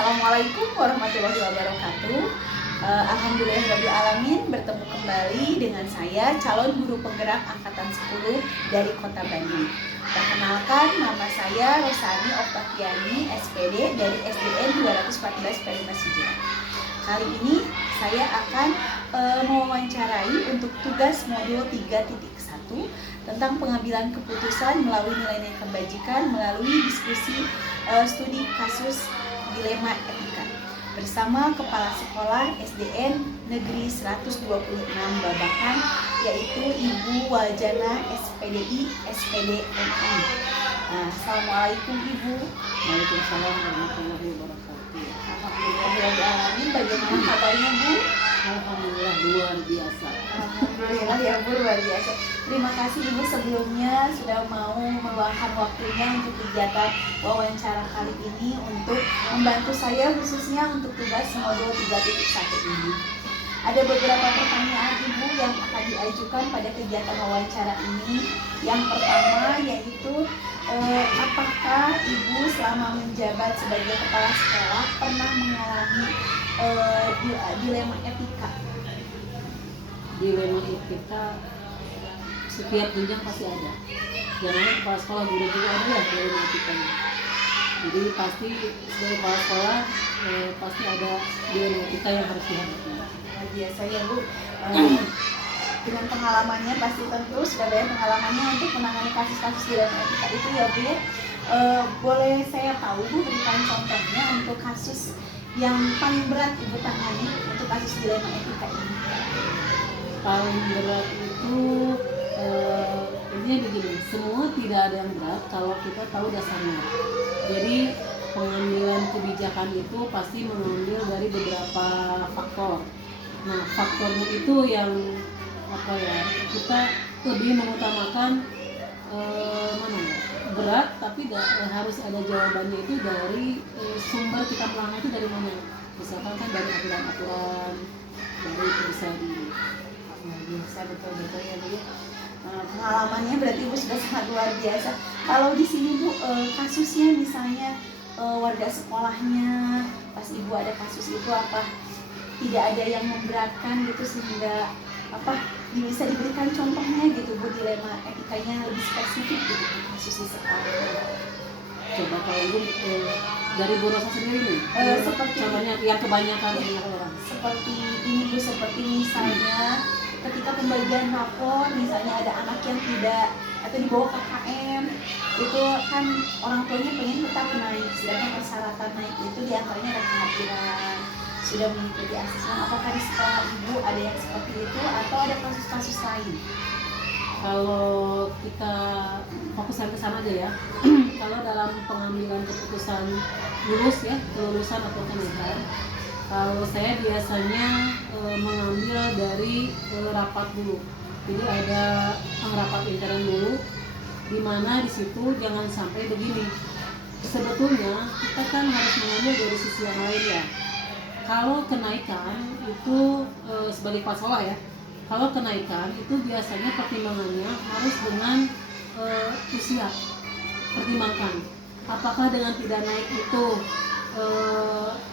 Assalamualaikum warahmatullahi wabarakatuh. Alhamdulillahirrabbilalamin, bertemu kembali dengan saya, calon guru penggerak angkatan 10 dari Kota Bandung. Perkenalkan, nama saya Rosani Oktaviani, SPD dari SDN 214 Perumnas Hijrah. Kali ini saya akan mewawancarai untuk tugas modul 3.1 tentang pengambilan keputusan melalui nilai-nilai kebajikan melalui diskusi studi kasus dilema etika bersama Kepala Sekolah SDN Negeri 126 Babakan, yaitu Ibu Waljana SPDI SPD MI. Assalamualaikum Ibu. Waalaikumsalam warahmatullahi wabarakatuh. Alhamdulillah, bagaimana kabarnya Bu? Alhamdulillah luar biasa. Alhamdulillah ya Bu, luar biasa. Terima kasih Ibu sebelumnya sudah mau meluangkan waktunya untuk kegiatan wawancara kali ini untuk membantu saya khususnya untuk tugas modul 3.1 ini. Ada beberapa pertanyaan Ibu yang akan diajukan pada kegiatan wawancara ini. Yang pertama yaitu apakah Ibu selama menjabat sebagai kepala sekolah pernah mengalami dilema etika? Dilema etika setiap jenjang pasti ada. Jangan kepala sekolah, guru juga ada ya dilema etikanya. Jadi pasti sebagai kepala sekolah pasti ada dilema etika yang harus dihadapi. Biasa ya Bu, dengan pengalamannya pasti tentu sudah banyak pengalamannya untuk menangani kasus-kasus dilema etika itu ya Bu ya. Boleh saya tahu Bu berikan contohnya untuk kasus yang paling berat Ibu tangani untuk kasus dilema etika ini? Paling berat itu intinya begini, semua tidak ada yang berat kalau kita tahu dasarnya. Jadi pengambilan kebijakan itu pasti mengambil dari beberapa faktor. Nah, faktornya itu yang kita lebih mengutamakan mana ya, berat, tapi harus ada jawabannya itu dari sumber kita melanggar itu dari mana. Misalkan kan dari aturan-aturan, dari bisa Bisa betul-betul ya Bu ya. Pengalamannya berarti Ibu sudah sangat luar biasa. Kalau di sini Bu, kasusnya misalnya warga sekolahnya pas Ibu ada kasus itu apa tidak ada yang memberatkan gitu sehingga bisa diberikan contohnya gitu Bu, dilema etikanya lebih spesifik gitu kasus di sekolah. Coba kalau Ibu dari Bu Rosa sendiri nih, seperti contohnya yang kebanyakan orang. Seperti ini Bu, seperti misalnya ketika pembagian rapor, misalnya ada anak yang tidak atau di bawah KKM, itu kan orang tuanya pengen tetap naik, sedangkan persyaratan naik itu diantaranya ada kehadiran, sudah mengikuti asesmen. Apakah di sekolah Ibu ada yang seperti itu atau ada kasus-kasus lain? Kalau kita fokuskan ke sana aja ya. Kalau dalam pengambilan keputusan lulus ya, kelulusan atau kenaikan, kalau saya biasanya mengambil dari rapat dulu. Jadi ada rapat intern dulu, di mana di situ jangan sampai begini. Sebetulnya kita kan harus mengambil dari sisi yang lain ya. Kalau kenaikan itu sebagai kepala sekolah ya, kalau kenaikan itu biasanya pertimbangannya harus dengan usia. Pertimbangkan apakah dengan tidak naik itu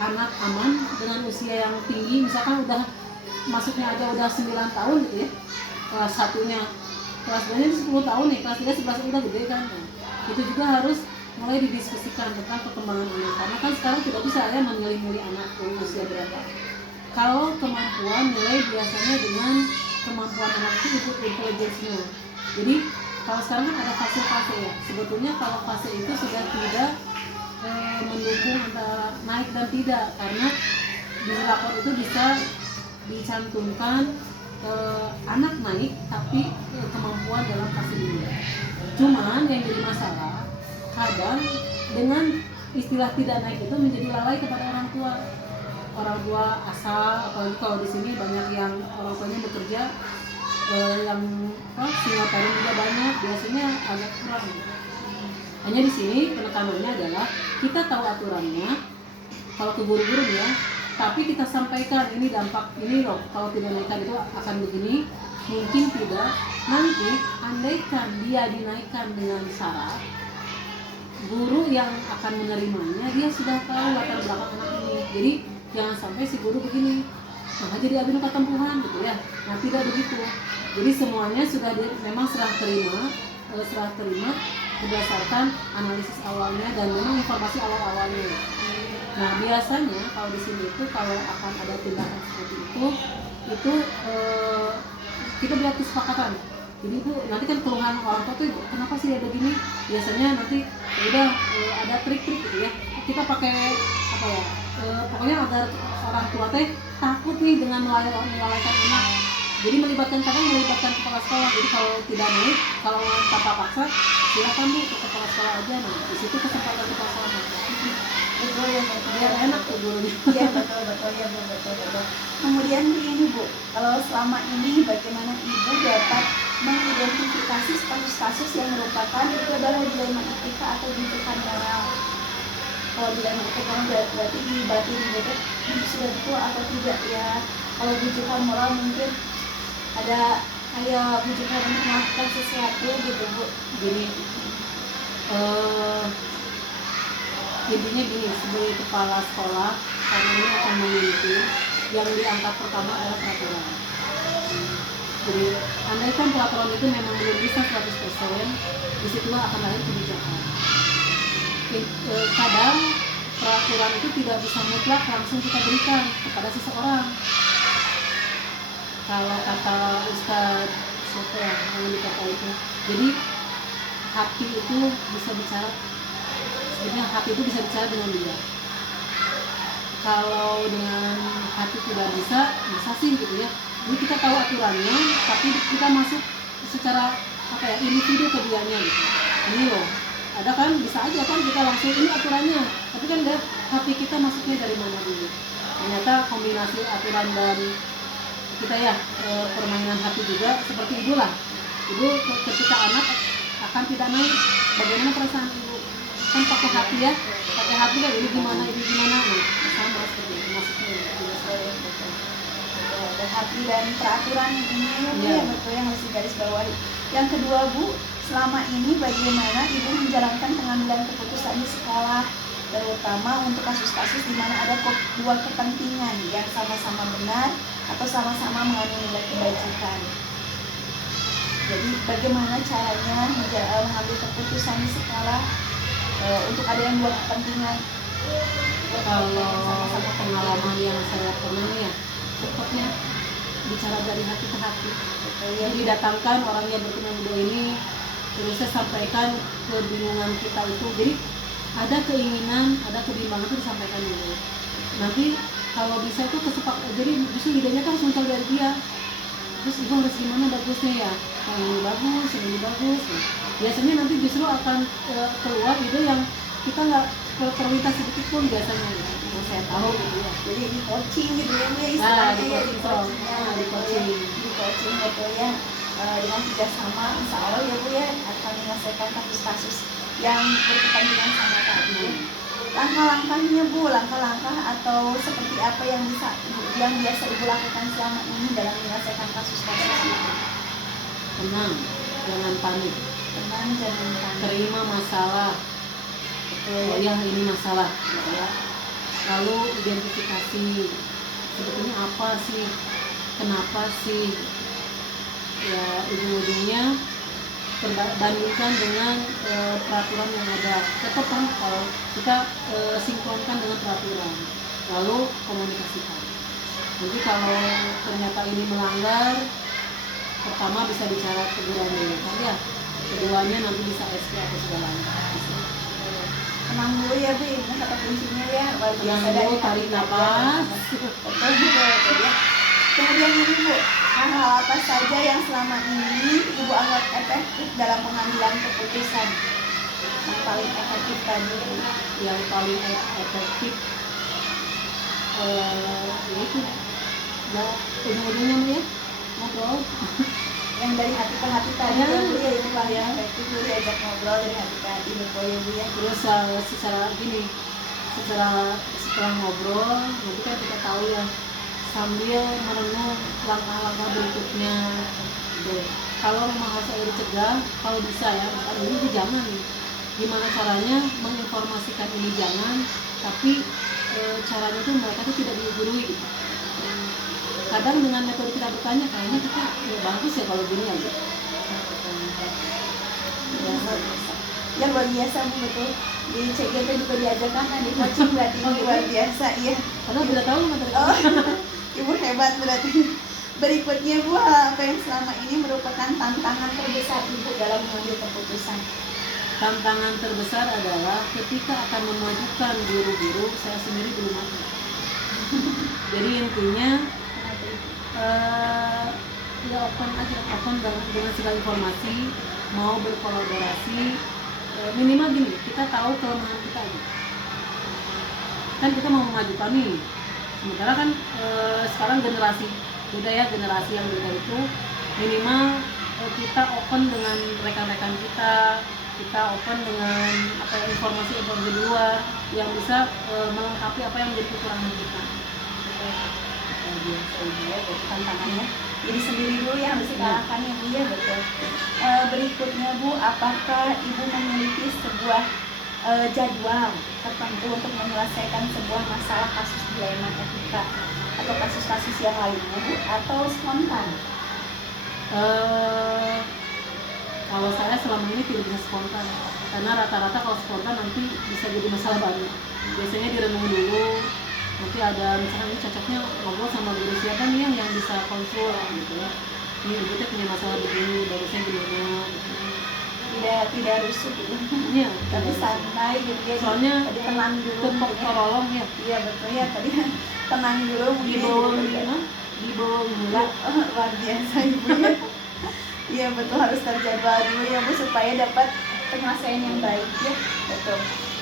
anak aman dengan usia yang tinggi, misalkan udah masuknya aja udah 9 tahun gitu ya, kelas 1-nya, kelas 2-nya itu 10 tahun nih, kelas 3 11 udah gede kan. Itu juga harus mulai didiskusikan tentang perkembangan anak, karena kan sekarang tidak bisa ya memilih-milih anak usia berapa. Kalau kemampuan nilai biasanya dengan kemampuan anak itu ikut intelijensinya. Jadi kalau sekarang kan ada fase-fase ya, sebetulnya kalau fase itu sudah tidak mendukung antara naik dan tidak, karena di rapor itu bisa dicantumkan anak naik tapi kemampuan dalam fase ini. Cuman yang jadi masalah kadang dengan istilah tidak naik itu menjadi lalai kepada orang tua. Orang tua asal, apalagi kalau di sini banyak yang orang tuanya bekerja, yang single parent juga banyak, biasanya agak kurang. Hanya di sini penekanannya adalah kita tahu aturannya, kalau ke guru-guru ya, tapi kita sampaikan ini dampak ini loh, kalau tidak naikkan itu akan begini, mungkin tidak. Nanti andaikan dia dinaikkan dengan syarat, guru yang akan menerimanya dia sudah tahu latar belakang anak ini. Jadi jangan sampai si guru begini, maka jadi abinu ketempuhan gitu ya. Nah tidak begitu. Jadi semuanya sudah memang serah terima berdasarkan analisis awalnya dan memang informasi awal-awalnya. Nah biasanya kalau di sini itu kalau akan ada tindakan seperti itu kita buat kesepakatan. Jadi itu nanti kan keluhan orang tua tuh kenapa sih ada begini? Biasanya nanti udah ada trik-trik gitu ya. Kita pakai apa ya? Pokoknya agar orang tua teh takut nih dengan melalaikan anak. Jadi melibatkan kepala sekolah. Jadi kalau tidak naik, kalau tanpa paksa, silakan Bu ke kepala sekolah aja. Nah di situ kesempatan kepala sekolah. Betul ya, Biar enak tuh gurunya. Iya betul ya Bu, betul. Kemudian begini Bu, kalau selama ini bagaimana Ibu dapat mengidentifikasi kasus-kasus yang merupakan itu adalah dilema etika atau bujukan moral? Kalau dilema etika berarti di batin gitu, ini sudah betul atau tidak ya? Kalau bujukan moral mungkin ada kayak bujukan untuk melakukan sesuatu gitu Bu. Gini, intinya gini, sebagai kepala sekolah karena ini akan memimpin, yang diangkat pertama adalah peraturan. Jadi andaikan peraturan itu memang belum bisa 100%, disitulah akan lahir kebijakan. Kadang peraturan itu tidak bisa mutlak langsung kita berikan kepada seseorang. Kalau kata Ustadz siapa yang dikata itu, jadi hati itu bisa bicara. Sebenarnya hati itu bisa bicara dengan dia. Kalau dengan hati tidak bisa sih gitu ya. Ini kita tahu aturannya, tapi kita masuk secara individu ke dianya gitu. Ini loh, ada kan bisa aja kan kita langsung ini aturannya, tapi kan deh hati kita masuknya dari mana dulu. Ternyata kombinasi aturan dan kita ya permainan hati juga seperti ibu lah. Ibu ketika anak akan tidak naik, bagaimana perasaan ibu? Kan pakai hati ya, kan ini gimana nah sama seperti itu maksudnya. Ada hati dan peraturan ini ya betul yang harus digaris bawahi. Yang kedua Bu, selama ini bagaimana Ibu menjalankan pengambilan keputusan di sekolah, terutama untuk kasus-kasus di mana ada dua kepentingan yang sama-sama benar atau sama-sama mengandung nilai kebajikan. Jadi bagaimana caranya mengambil keputusan di sekolah untuk ada yang dua kepentingan? Kalau pengalaman yang saya pernah ya, pokoknya bicara dari hati ke hati. Jadi datangkan orang yang berkenan dua ini, terus saya sampaikan kebingungan kita itu. Jadi ada keinginan, ada kebimbangan itu disampaikan dulu. Nanti kalau bisa itu jadi justru idenya kan muncul dari dia. Terus ibu harus gimana bagusnya ya? Yang ini bagus. Nah, biasanya nanti justru akan keluar ide yang kita nggak terlintas sedikit pun biasanya ya. Saya tahu gitu ya. Jadi di coaching gitu ya Bu, Di coaching betul ya. Dengan kerjasama insya Allah ya Bu ya akan menyelesaikan kasus-kasus yang berkepentingan sama tadi. Langkah-langkahnya Bu, langkah-langkah atau seperti apa yang biasa Ibu lakukan selama ini dalam menyelesaikan kasus-kasus itu? Tenang, jangan panik. Terima masalah. Oh ya ini masalah gitu ya. Lalu identifikasi sebetulnya apa sih, kenapa sih, ya ujung-ujungnya bandingkan dengan peraturan yang ada. Tetap kan kalau kita sinkronkan dengan peraturan, lalu komunikasikan. Jadi kalau ternyata ini melanggar, pertama bisa bicara teguran dulu kan ya, keduanya nanti bisa SP atau segala macam. Tenang dulu ya Bu, ini kata kuncinya ya. Tenang dulu, tarik nafas. Betul juga ya. Kemudian ini Bu, hal-hal apa saja yang selama ini Ibu anggap efektif dalam pengambilan keputusan? Yang paling efektif tadi Bu. Yang paling efektif itu ujung-ujungnya Bu ya, ngobrol. Yang dari hati ke hati tadi ya Bu ya, itu paling efektif Bu, diajak ngobrol dari hati ke hati betul ya Bu ya. Terus setelah ngobrol nanti kan kita tahu ya, sambil merenung langkah-langkah berikutnya gitu. Kalau memang harus ada dicegah, kalau bisa ya, ini jangan nih, gimana caranya menginformasikan ini jangan, tapi caranya tuh mereka tuh tidak digurui gitu. Kadang dengan metode kita bertanya kayaknya kita ya bagus ya kalau gini ya gitu. Ya luar biasa Bu, betul. Di CGT juga diajarkan kan di coaching, berarti Oh, gitu? luar biasa iya. Padahal tidak tahu materi Oh, Ibu hebat berarti. Berikutnya Bu, apa yang selama ini merupakan tantangan terbesar Ibu dalam mengambil keputusan? tantangan terbesar adalah ketika akan memajukan guru-guru, saya sendiri belum ada. Jadi intinya ya open aja, open dengan segala informasi, mau berkolaborasi. Minimal gini, kita tahu kelemahan kita aja. Kan kita mau memajukan nih, sementara kan sekarang generasi beda ya, generasi yang beda itu minimal kita open dengan rekan-rekan kita open dengan informasi-informasi di luar yang bisa melengkapi apa yang menjadi kekurangan kita. Luar biasa Ibu ya, betul tantangannya. Jadi sendiri dulu yang harus dikalahkan ya Bu ya, betul. Berikutnya Bu, apakah Ibu memiliki sebuah jadwal tertentu untuk menyelesaikan sebuah masalah kasus dilema etika atau kasus-kasus yang lainnya Bu, atau spontan? Kalau saya selama ini tidak bisa spontan, karena rata-rata kalau spontan nanti bisa jadi masalah baru. Biasanya direnung dulu, nanti ada misalnya ini cocoknya ngobrol sama guru siapa nih yang bisa konsul gitu ya. Ini ibu teh punya masalah begini, bagusnya gimana gitu. Tidak rusuh gitu. Iya, Tapi santai gitu ya. soalnya tadi tenang dulu tetap mungkin ya. tolong ya. Iya betul ya, tadi tenang dulu mungkin Di ya, bawah gitu ya. di bawah gula. Luar biasa Ibu ya. Iya betul, harus terjadwal dulu ya Bu supaya dapat penyelesaian yang baik ya. Betul.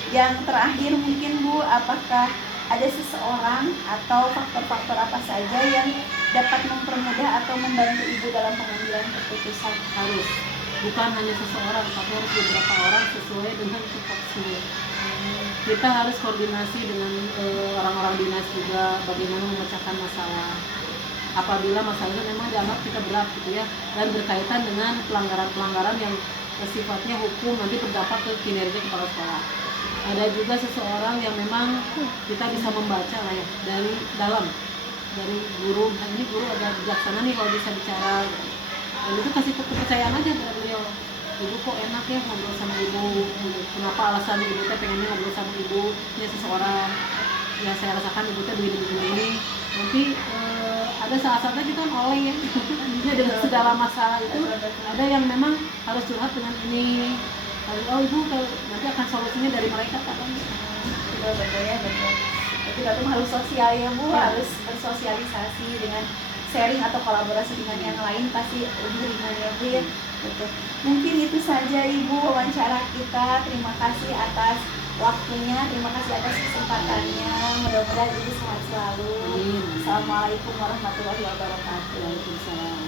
Yang terakhir mungkin Bu, apakah ada seseorang atau faktor-faktor apa saja yang dapat mempermudah atau membantu Ibu dalam pengambilan keputusan? Harus, bukan hanya seseorang, tapi harus beberapa orang sesuai dengan tupoksinya. Kita harus koordinasi dengan orang-orang dinas juga, bagaimana memecahkan masalah apabila masalahnya memang dianggap kita berat gitu ya, dan berkaitan dengan pelanggaran-pelanggaran yang sifatnya hukum nanti berdampak ke kinerja kepala sekolah. Ada juga seseorang yang memang kita bisa membaca lah ya dari dalam, dari guru. Nah, ini guru agak bijaksana nih kalau bisa bicara, dan itu kasih kepercayaan aja kepada beliau. Ibu kok enak ya ngobrol sama ibu, kenapa alasan ibu teh pengennya ngobrol sama ibu, ini seseorang yang saya rasakan ibu teh begini. Nanti ada saat-saatnya kita oleh ya dengan segala masalah itu, ada yang memang harus curhat dengan ini. Oh ibu nanti akan solusinya dari mereka kan. Betul ya, betul. Kita tuh harus sosial ya Bu, harus bersosialisasi dengan sharing atau kolaborasi dengan yang lain, pasti lebih ringan ya Bu ya. Betul. Mungkin itu saja Ibu wawancara kita. Terima kasih atas waktunya, terima kasih atas kesempatannya. Mudah-mudahan Ibu sehat selalu. Assalamualaikum warahmatullahi wabarakatuh. Waalaikumsalam.